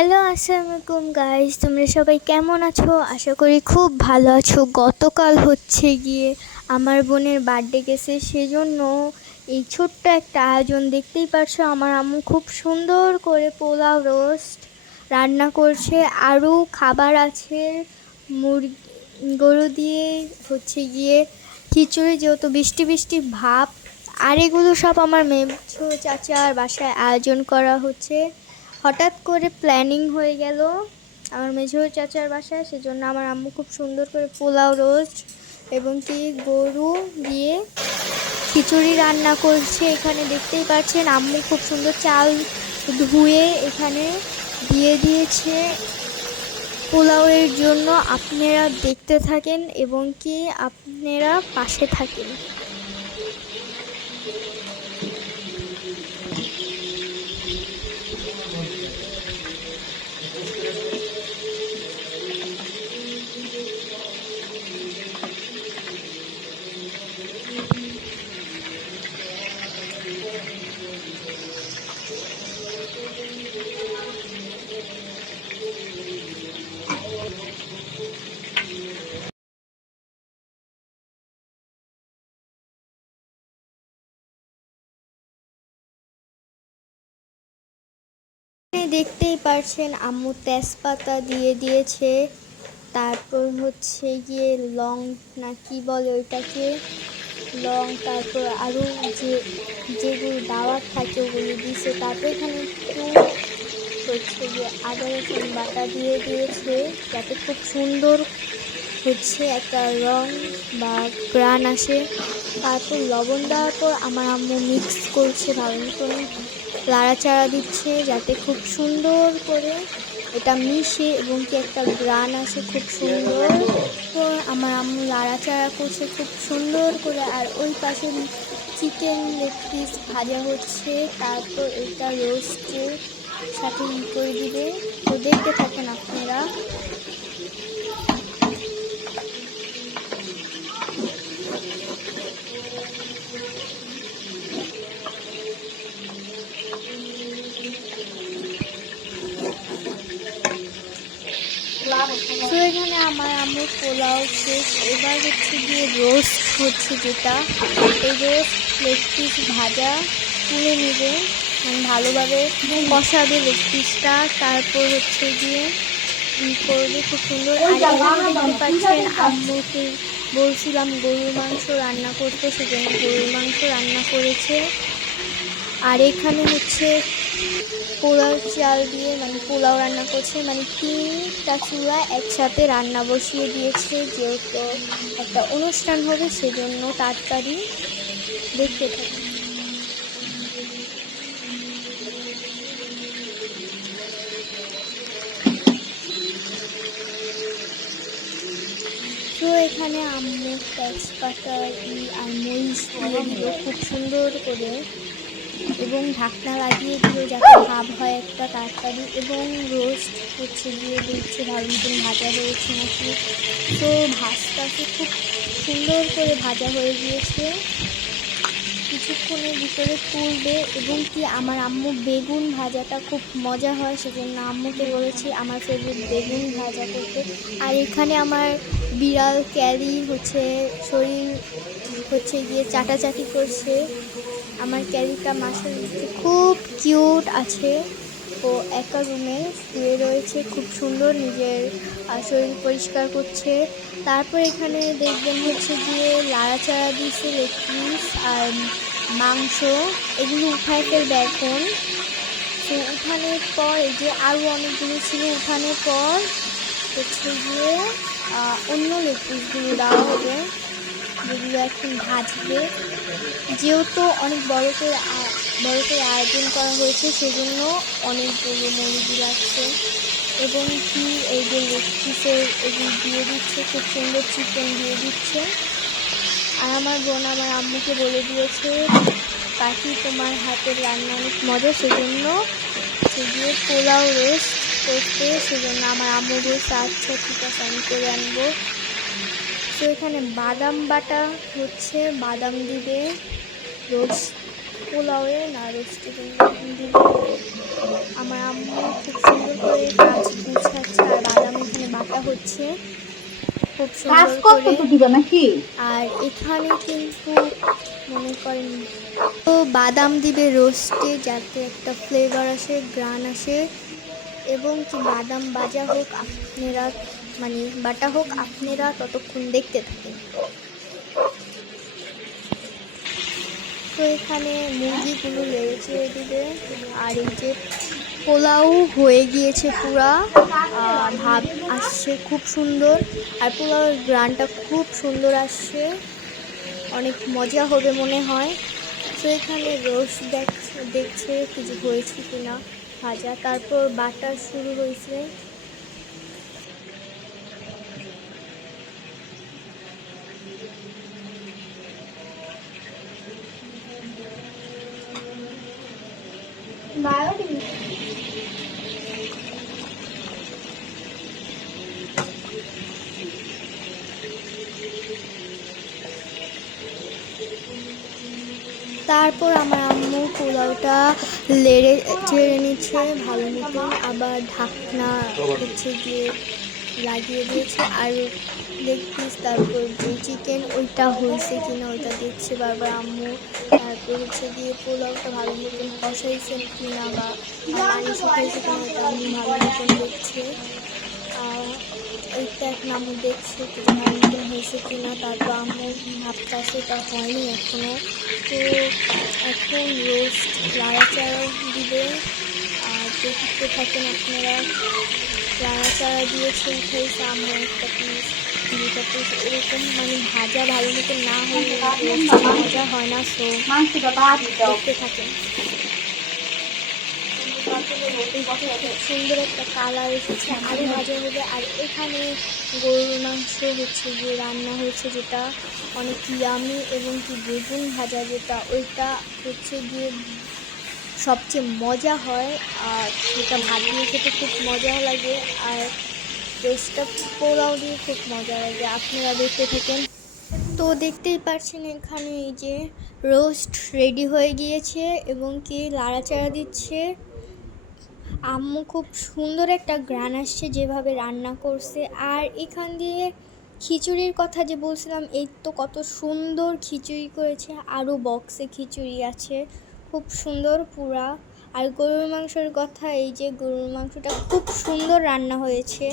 Hello আসসালামু আলাইকুম guys তোমরা সবাই কেমন আছো? আশা করি খুব ভালো আছো। গতকাল হচ্ছে গিয়ে আমার বোনের বার্থডে গেছে, সেজন্য এই ছোট্ট একটা আয়োজন দেখতেই পারছ। আমার আম্মু খুব সুন্দর করে পোলাও রোস্ট রান্না করছে। আরও খাবার আছে, মুরগি, গরু দিয়ে হচ্ছে গিয়ে খিচুড়ি, যেহেতু বৃষ্টি বৃষ্টি ভাব। আর এগুলো সব আমার মেছো চাচার বাসায় আয়োজন করা হচ্ছে। হঠাৎ করে প্ল্যানিং হয়ে গেল আমার মেঝো চাচার বাসায়, সেজন্য আমার আম্মু খুব সুন্দর করে পোলাও রোস্ট এবং কি গরু দিয়ে খিচুড়ি রান্না করছে। এখানে দেখতেই পাচ্ছেন আম্মু খুব সুন্দর চাল ধুয়ে এখানে দিয়ে দিয়েছে। পোলাওয়ের জন্য আপনারা দেখতে থাকেন এবং কি আপনারা পাশে থাকেন। দেখতেই পারছেন আম্মু তেজপাতা দিয়ে দিয়েছে তারপর হচ্ছে গিয়ে লং না কি বলে ওইটাকে? লং, তারপর আরও যে, যেগুলো দাওয়াত থাকে ওগুলো দিয়েছে তারপর এখানে একটু হচ্ছে গিয়ে আদা, রসুন বাটা দিয়ে দিয়েছে, যাতে খুব সুন্দর হচ্ছে একটা রং বা গ্রান আসে। তারপর লবণ দেওয়ার পর আমার আম্মু মিক্স করছে ভালো মতন। লাড়াচাড়া দিচ্ছে যাতে খুব সুন্দর করে এটা মিশে এবং কি একটা গ্রান আছে, খুব সুন্দর। আমার আম্মু লাড়াচাড়া করছে, খুব সুন্দর করে। আর ওই পাশে চিকেন লেগ পিস ভাজা হচ্ছে। তারপর এটা রোস্টের সাথে করে দিবে। তো দেখতে থাকেন আপনারা তো এখানে আমার আম্মুর পোলাও শেষ এবার হচ্ছে গিয়ে রোস্ট হচ্ছে যেটা। এই রোস্ট লেগ পিস ভাজা, তুলে নেবে মানে ভালোভাবে কষাবে লেগ পিসটা তারপর হচ্ছে গিয়ে করবে খুব সুন্দর। দেখতে পাচ্ছেন আম্মুকে বলছিলাম গরুর মাংস রান্না করতে, সেজন্য গরুর মাংস রান্না করেছে। আর এখানে হচ্ছে পোলাও চাল দিয়ে মানে পোলাও রান্না করছে। মানে তিনটা চুলা একসাথে রান্না বসিয়ে দিয়েছে, যেহেতু একটা অনুষ্ঠান হবে, সেজন্য তাড়াতাড়ি দেখতে থাকি। তো এখানে আম্মু তেজপাতা আর মরিচ দিয়ে খুব সুন্দর করে এবং ঢাকনা লাগিয়ে দিয়ে যাতে ভাব হয় একটা তাড়াতাড়ি এবং রোস্ট হচ্ছে দিয়ে দিচ্ছে ভালো মতন ভাজা হয়েছে নাকি। তো ভাজটাকে খুব সুন্দর করে ভাজা হয়ে গিয়েছে। কিছুক্ষণের ভিতরে তুলবে এবং কি আমার আম্মু বেগুন ভাজাটা খুব মজা হয় সেজন্য আম্মুকে বলেছি আমার ফেভারিট বেগুন ভাজা করতে। আর এখানে আমার বিড়াল ক্যারি হচ্ছে শরীর হচ্ছে গিয়ে চাটাচাটি করছে। আমার ক্যারিটা মাসের খুব কিউট আছে। ও একা রুমে শুয়ে রয়েছে, খুব সুন্দর নিজের শরীর পরিষ্কার করছে। তারপর এখানে দেখবেন হচ্ছে গিয়ে লাড়াচাড়া দিয়েছে লেগ পিস আর মাংস। এগুলো উঠায় ফেলবে এখন। তো উঠানোর পর, এই যে আরও অনেকগুলো ছিল উঠানোর পর, হচ্ছে গিয়ে অন্য লেগ পিসগুলো দেওয়া হবে। যেগুলো এখন ভাজবে। যেহেতু অনেক বড় করে বড় করে আয়োজন করা হয়েছে, সেজন্য অনেকগুলো মুরগি লাগছে এবং কি এই যে লেগ পিসের এগুলো দিয়ে দিচ্ছে, খুব সুন্দর চিকেন দিয়ে দিচ্ছে। আর আমার বোন আমার আম্মুকে বলে দিয়েছে পাখি তোমার হাতের রান্না অনেক মজা সেজন্য সে দিয়ে পোলাও রোস্ট করতে, সেজন্য আমার আম্মু বলছে আচ্ছা ঠিক আছে, আমি করে আনব। তো এখানে বাদাম বাটা হচ্ছে বাদাম দিবে রোজ পোলাওয়ে না রোস্টে দিলে আমার আম্মু খুব সুন্দর করে কাজ গুছাচ্ছে আর বাদাম এখানে বাটা হচ্ছে। খুব সুন্দর করে। নাকি? আর এখানে কিন্তু মনে করেন তো বাদাম দিবে রোস্টে যাতে একটা ফ্লেভার আসে গ্রান আসে। এবং কি বাদাম ভাজা হোক আপনারা মানে বাটা হোক, আপনারা ততক্ষণ দেখতে থাকেন। তো এখানে মুরগিগুলো চেড়ে দিবে আর এই যে পোলাও হয়ে গিয়েছে পুরা। ভাব আসছে খুব সুন্দর, আর পোলাওয়ের গ্রানটা খুব সুন্দর আসছে। অনেক মজা হবে মনে হয়। তো এখানে রোস দেখছে দেখছে কিছু হয়েছে কিনা ভাজা। তারপর বাটার শুরু হয়েছে। তারপর আমার আম্মু পোলাওটা লেড়ে ছেড়ে নিচ্ছে ভালো মতন। আবার ঢাকনা হচ্ছে গিয়ে লাগিয়ে দিয়েছে আর দেখছিস তারপর যে চিকেন, ওইটা হয়েছে কিনা ওইটা দেখছে বারবার আম্মু। তারপর হচ্ছে গিয়ে পোলাওটা ভালো মতন কষাইছেন কিনা বা পানি শুকাইছে কিনা ওইটা আম্মু ভালো মতন দেখছে। এইটা এখন আম্মু দেখছে ভালো মতন হয়েছে কিনা। তারপর আম্মু ভাবতেছে এটা হয়নি এখনও তো এখন রোস্ট লাড়াচাড়া দিবে। আর দেখতে থাকেন আপনারা। লাড়াচাড়া দিয়েছে উঠেছে আম্মু একটা পিস দুটা পিস এরকম মানে ভাজা ভালো মতো না হলে মজা হয় না, সো দেখতে থাকেন। সুন্দর একটা কালার এসেছে আরও ভাজা হবে। আর এখানে গরুর মাংস হচ্ছে গিয়ে রান্না হয়েছে, যেটা অনেক ইয়ামি এবং কি বেগুন ভাজা যেটা, ওইটা হচ্ছে গিয়ে সবচেয়ে মজা হয় আর সেটা ভাত দিয়ে খেতে খুব মজা লাগে আর টেস্টটা পোলাও দিয়ে খুব মজা লাগে। আপনারা দেখতে থাকেন। তো দেখতেই পাচ্ছেন এখানে এই যে রোস্ট রেডি হয়ে গিয়েছে এবং কি লাড়াচাড়া দিচ্ছে। আম্মু খুব সুন্দর একটা গ্রান আসছে যেভাবে রান্না করছে। আর এখান দিয়ে খিচুড়ির কথা যে বলছিলাম, এই তো কত সুন্দর খিচুড়ি করেছে। আরও বক্সে খিচুড়ি আছে। খুব সুন্দর পুরা। আর গরুর মাংসের কথা, এই যে গরুর মাংসটা খুব সুন্দর রান্না হয়েছে।